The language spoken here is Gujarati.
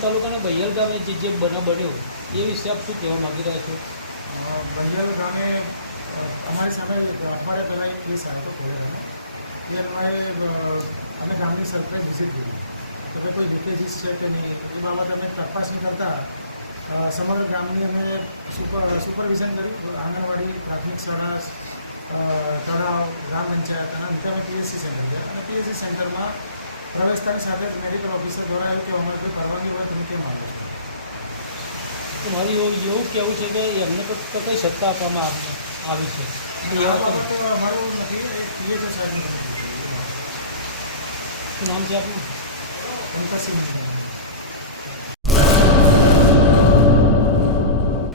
બંજલ ગામે જે જે બનાવ બન્યો, એ વિશે આપ શું કહેવા માગી રહ્યા છો? બંજલ ગામે અમારી સામે અઠવાડિયા પહેલાં એક કેસ આવ્યો હતો એ અમારે અમે ગામની સરપ્રાઈઝ વિઝિટ કરી તો કે કોઈ લીકેજીસ છે કે નહીં, એ બાબત અમે તપાસણી કરતા સમગ્ર ગામની અમે સુપર, સુપરવિઝન કર્યું. આંગણવાડી, પ્રાથમિક શાળા તળાવ, ગ્રામ પંચાયત અને અંતે અમે પીએસસી સેન્ટર ગયા. અને પીએસસી સેન્ટરમાં પ્રવેશતાની સાથે જ મેડિકલ ઓફિસર દ્વારા એવું કહેવામાં આવ્યું કે પરવાનગી હોય તમે કેમ આવો છો? તો મારું એવું એવું કહેવું છે કે એમને તો કઈ સત્તા આપવામાં આવી છે. અમારું નથી એ પીએચઓ સાહેબનું. નથી શું નામ છે આપનું? પંકજસિંહ